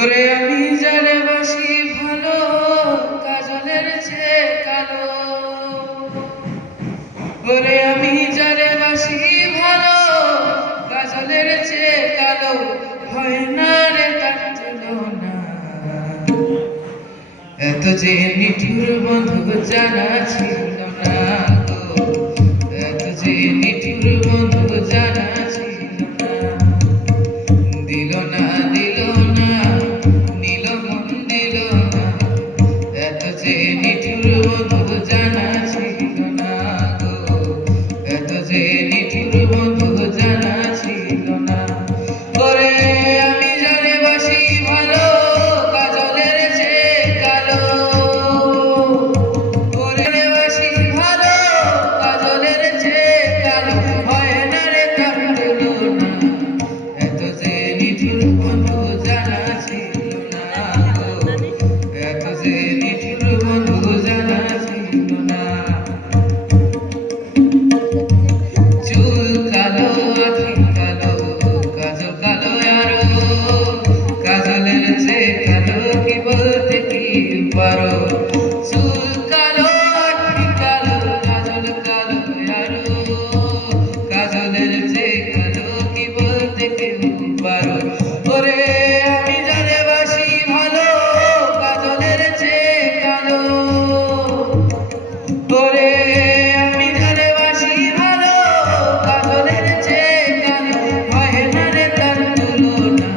ওরে আমি যারে বাসি ভালো কাজলের চেয়ে কালো, ওরে আমি যারে বাসি ভালো কাজলের চেয়ে কালো, হয় না রে তার তুলনা। এত যে নিঠুর বন্ধু জানা ছিল না গো, এত যে নিঠুর বন্ধু জানা ছিল না। দিল না দিল না নীল মন দিল না, এত যে নিঠুর বন্ধু জানা ছিল না গো, এত যে নিঠুর বন্ধু জানা ছিল না। ওরে আমি যারে বাসি ভালো কাজলের চেয়ে কালো, ওরে বাসি ভালো কাজলের চেয়ে কালো, হয় না রে তার তুলনা। এত যে নিঠুর বন্ধু জানা ছিল না গো, এত যে নিঠুর বন্ধু জানা ছিল না। চুল কালো আখি কালো কাজল কালো আরো, কাজলের চেয়ে কালো কি বলতে কি পারো। চুল কালো আখি কালো কাজল কালো আরো, কাজলের চেয়ে কালো কি বলতে কি পারো। ওরে আমি যারে বাসি ভালো কাজলের চেয়ে কালো, ওরে আমি যারে বাসি ভালো কাজলের চেয়ে কালো, হয় না রে তার তুলনা।